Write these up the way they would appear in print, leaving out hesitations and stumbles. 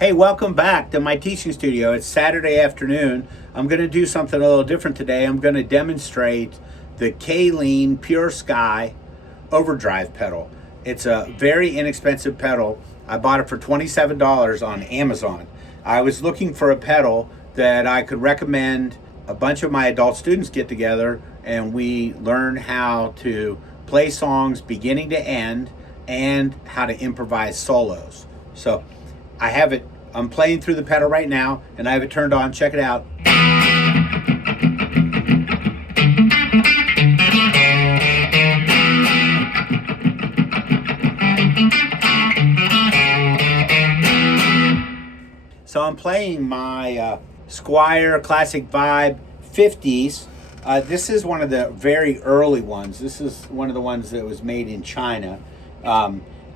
Hey, welcome back to my teaching studio. It's Saturday afternoon. I'm going to do something a little different today. I'm going to demonstrate the Caline Pure Sky Overdrive pedal. It's a very inexpensive pedal. I bought it for $27 on Amazon. I was looking for a pedal that I could recommend a bunch of my adult students get together and we learn how to play songs beginning to end and how to improvise solos. So I'm playing through the pedal right now and I have it turned on. Check it out. So I'm playing my Squier Classic Vibe 50s. This is one of the very early ones. This is one of the ones that was made in China.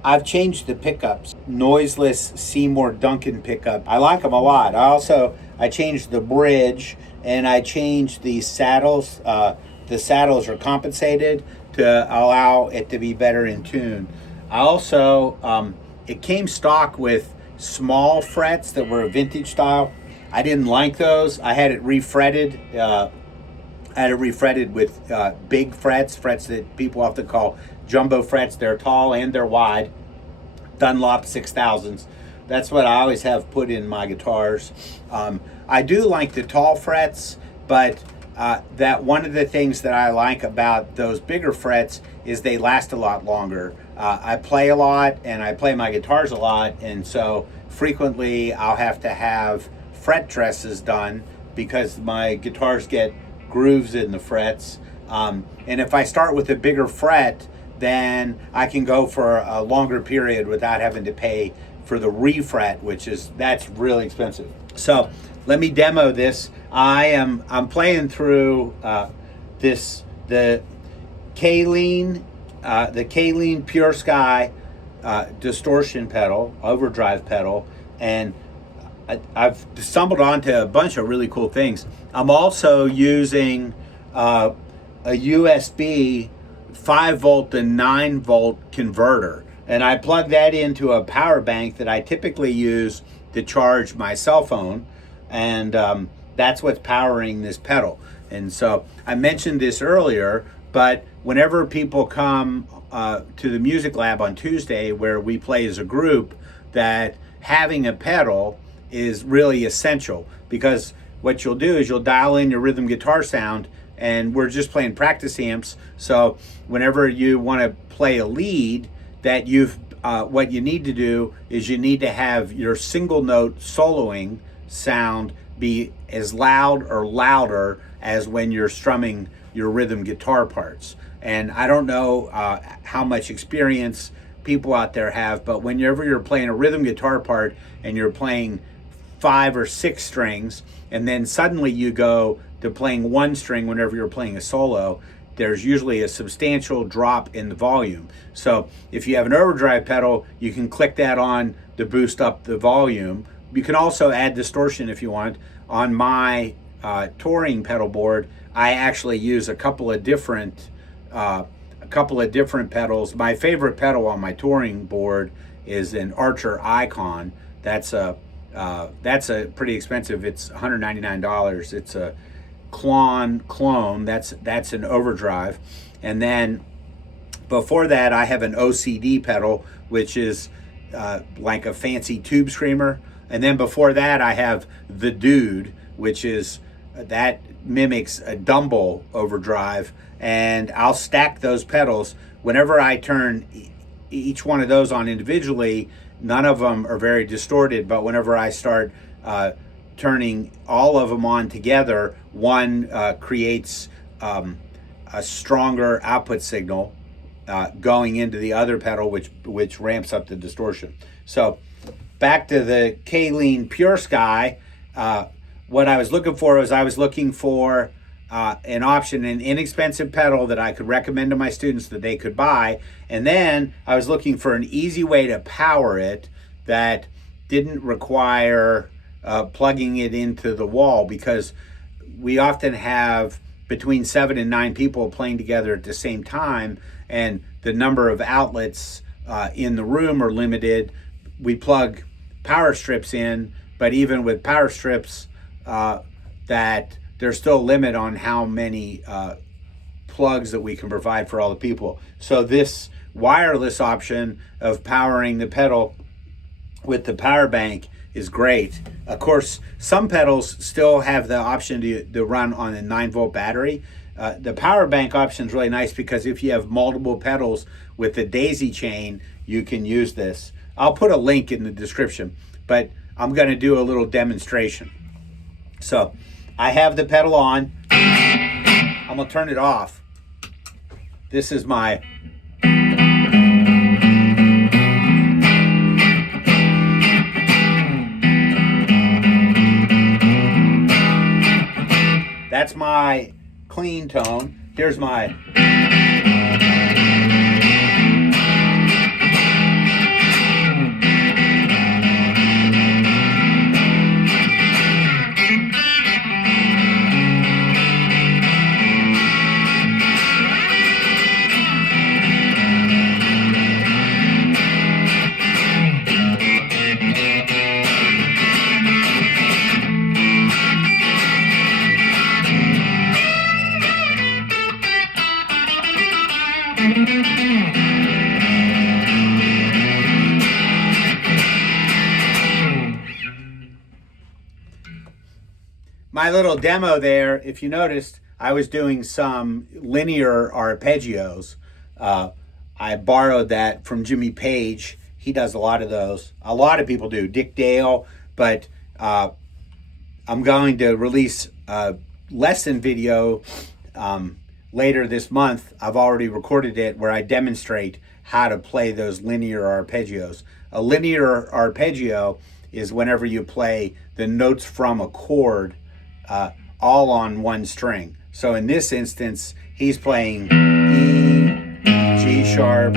I've changed the pickups. Noiseless Seymour Duncan pickup. I like them a lot. I changed the bridge and I changed the saddles. The saddles are compensated to allow it to be better in tune. It came stock with small frets that were a vintage style. I didn't like those. I had it refretted. With big frets that people often call jumbo frets. They're tall and they're wide. Dunlop 6000s. That's what I always have put in my guitars. I do like the tall frets, but that one of the things that I like about those bigger frets is they last a lot longer. I play a lot and I play my guitars a lot, and so frequently I'll have to have fret dresses done because my guitars get grooves in the frets. And if I start with a bigger fret, then I can go for a longer period without having to pay for the refret, that's really expensive. So let me demo this. I'm playing through the Caline Pure Sky distortion pedal, overdrive pedal, and I've stumbled onto a bunch of really cool things. I'm also using a USB 5-volt and 9-volt converter, and I plug that into a power bank that I typically use to charge my cell phone, and that's what's powering this pedal. And so I mentioned this earlier, but whenever people come to the music lab on Tuesday where we play as a group, that having a pedal is really essential, because what you'll do is you'll dial in your rhythm guitar sound, and we're just playing practice amps. So whenever you want to play a lead, what you need to do is you need to have your single note soloing sound be as loud or louder as when you're strumming your rhythm guitar parts. And I don't know how much experience people out there have, but whenever you're playing a rhythm guitar part and you're playing 5 or 6 strings, and then suddenly you go to playing 1 string whenever you're playing a solo, there's usually a substantial drop in the volume. So if you have an overdrive pedal, you can click that on to boost up the volume. You can also add distortion if you want. On my touring pedal board, I actually use a couple of different pedals. My favorite pedal on my touring board is an Archer Icon. That's a pretty expensive. It's $199. It's a clone. That's an overdrive. And then before that, I have an OCD pedal, which is like a fancy tube screamer. And then before that, I have the Dude, which is that mimics a Dumble overdrive. And I'll stack those pedals. Whenever I turn each one of those on individually, none of them are very distorted, but whenever I start turning all of them on together, one creates a stronger output signal going into the other pedal, which ramps up the distortion. So back to the Caline Pure Sky, what I was looking for an option, an inexpensive pedal that I could recommend to my students that they could buy. And then I was looking for an easy way to power it that didn't require plugging it into the wall, because we often have between 7 and 9 people playing together at the same time, and the number of outlets in the room are limited. We plug power strips in, but even with power strips, that there's still a limit on how many plugs that we can provide for all the people. So this wireless option of powering the pedal with the power bank is great. Of course, some pedals still have the option to run on a 9-volt battery. The power bank option is really nice because if you have multiple pedals with the daisy chain, you can use this. I'll put a link in the description, but I'm going to do a little demonstration. So I have the pedal on. I'm going to turn it off. This is my that's my clean tone. Here's my little demo there. If you noticed, I was doing some linear arpeggios. I borrowed that from Jimmy Page. He does a lot of those. A lot of people do. Dick Dale, but I'm going to release a lesson video later this month. I've already recorded it where I demonstrate how to play those linear arpeggios. A linear arpeggio is whenever you play the notes from a chord all on one string. So in this instance, he's playing E, G sharp,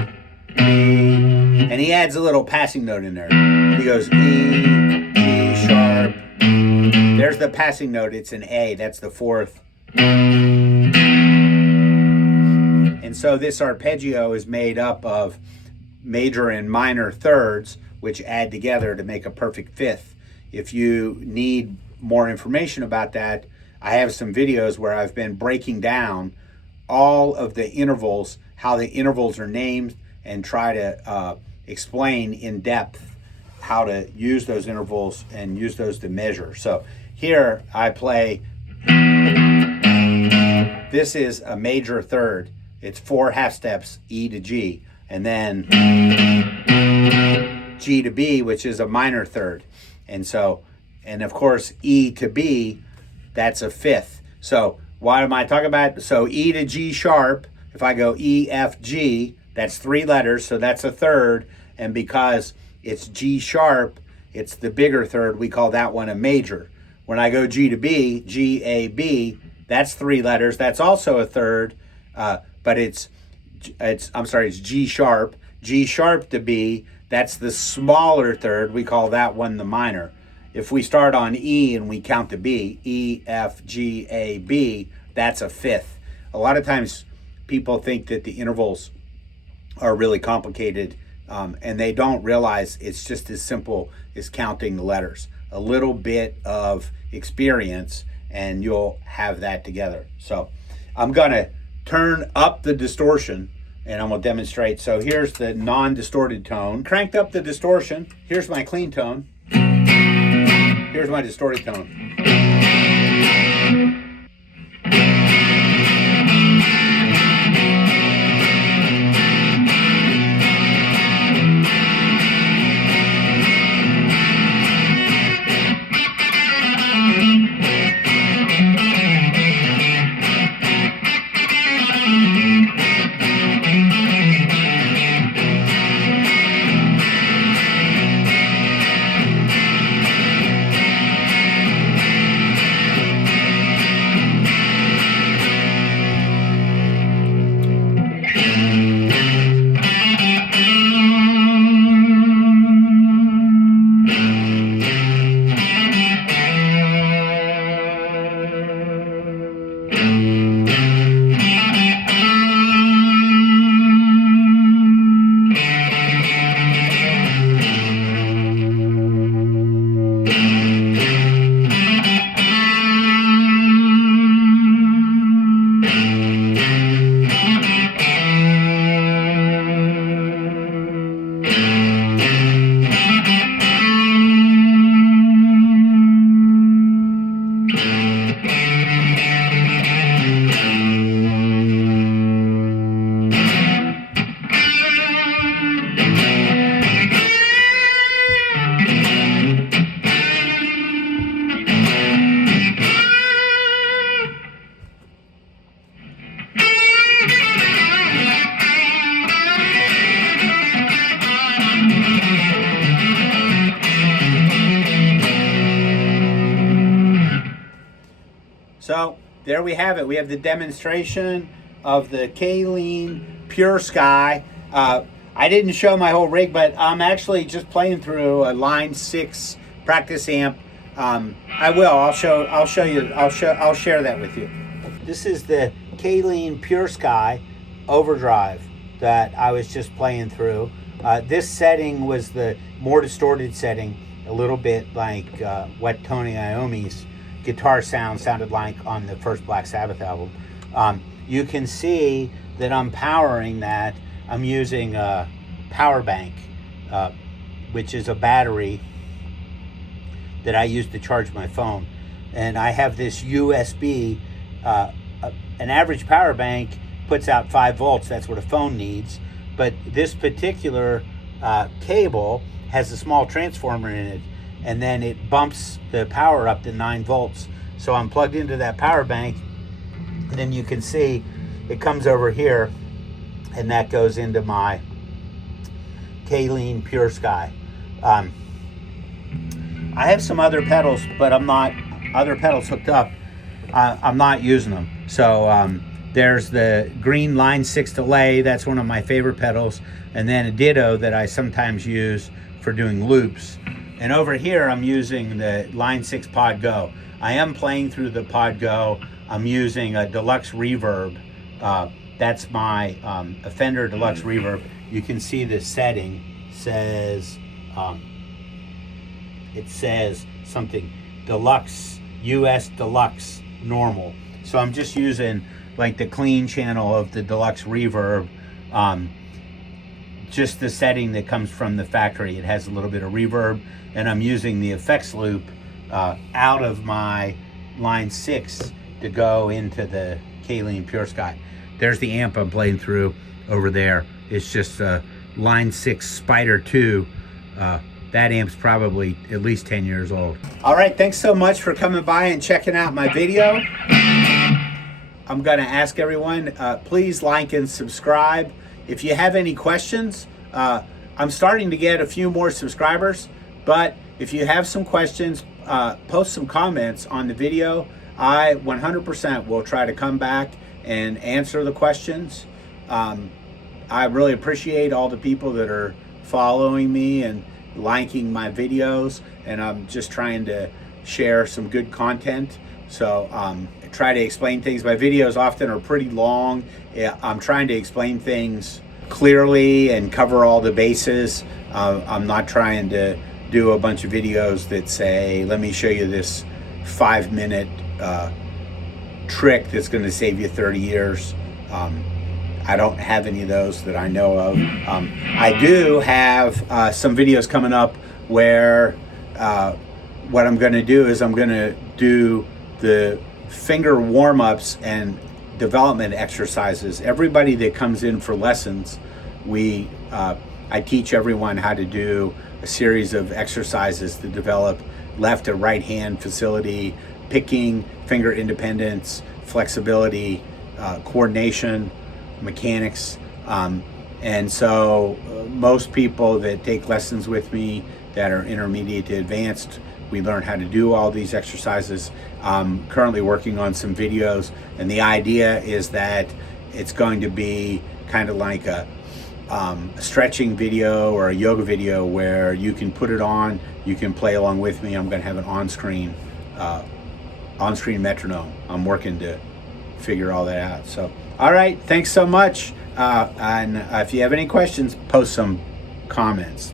E, and he adds a little passing note in there. He goes E, G sharp. There's the passing note. It's an A. That's the fourth. And so this arpeggio is made up of major and minor thirds, which add together to make a perfect fifth. If you need more information about that, I have some videos where I've been breaking down all of the intervals, how the intervals are named, and try to explain in depth how to use those intervals and use those to measure. So here I play, this is a major third. It's 4 half steps, E to G, and then G to B, which is a minor third. And so, and of course, E to B, that's a fifth. So what am I talking about? So E to G sharp, if I go E, F, G, that's 3 letters, so that's a third. And because it's G sharp, it's the bigger third, we call that one a major. When I go G to B, G, A, B, that's 3 letters, that's also a third, but it's G sharp. G sharp to B, that's the smaller third, we call that one the minor. If we start on E and we count to B, E, F, G, A, B, that's a fifth. A lot of times people think that the intervals are really complicated, and they don't realize it's just as simple as counting the letters. A little bit of experience and you'll have that together. So I'm gonna turn up the distortion and I'm gonna demonstrate. So here's the non-distorted tone. Cranked up the distortion. Here's my clean tone. Here's my distorted tone. So there we have it. We have the demonstration of the Caline Pure Sky. I didn't show my whole rig, but I'm actually just playing through a Line 6 practice amp. I will. I'll show you. I'll share that with you. This is the Caline Pure Sky Overdrive that I was just playing through. This setting was the more distorted setting, a little bit like what Tony Iommi's guitar sounded like on the first Black Sabbath album. You can see that I'm powering that. I'm using a power bank, which is a battery that I use to charge my phone. And I have this USB, an average power bank puts out 5 volts, that's what a phone needs. But this particular cable has a small transformer in it, and then it bumps the power up to 9 volts. So I'm plugged into that power bank, and then you can see it comes over here, and that goes into my Caline Pure Sky. I have some other pedals, but other pedals hooked up. I'm not using them. So there's the green Line 6 delay. That's one of my favorite pedals. And then a ditto that I sometimes use for doing loops. And over here, I'm using the Line 6 Pod Go. I am playing through the Pod Go. I'm using a deluxe reverb. That's my a Fender Deluxe reverb. You can see the setting says, it says something deluxe, US deluxe normal. So I'm just using like the clean channel of the deluxe reverb, just the setting that comes from the factory. It has a little bit of reverb, and I'm using the effects loop out of my Line 6 to go into the Caline Pure Sky. There's the amp I'm playing through over there. It's just a Line 6 Spider 2. That amp's probably at least 10 years old. All right, thanks so much for coming by and checking out my video. I'm gonna ask everyone, please like and subscribe. If you have any questions, I'm starting to get a few more subscribers, but if you have some questions, post some comments on the video. I 100% will try to come back and answer the questions. I really appreciate all the people that are following me and liking my videos, and I'm just trying to share some good content. So I try to explain things. My videos often are pretty long. I'm trying to explain things clearly and cover all the bases. I'm not trying to do a bunch of videos that say, let me show you this 5-minute trick that's going to save you 30 years. I don't have any of those that I know of. I do have some videos coming up where what I'm going to do is I'm going to do the finger warm-ups and development exercises. Everybody that comes in for lessons, I teach everyone how to do a series of exercises to develop left and right hand facility, picking, finger independence, flexibility, coordination, mechanics. And so most people that take lessons with me that are intermediate to advanced, we learn how to do all these exercises. I'm currently working on some videos, and the idea is that it's going to be kind of like a stretching video or a yoga video where you can put it on, you can play along with me. I'm going to have an on-screen metronome. I'm working to figure all that out. So, all right, thanks so much. And if you have any questions, post some comments.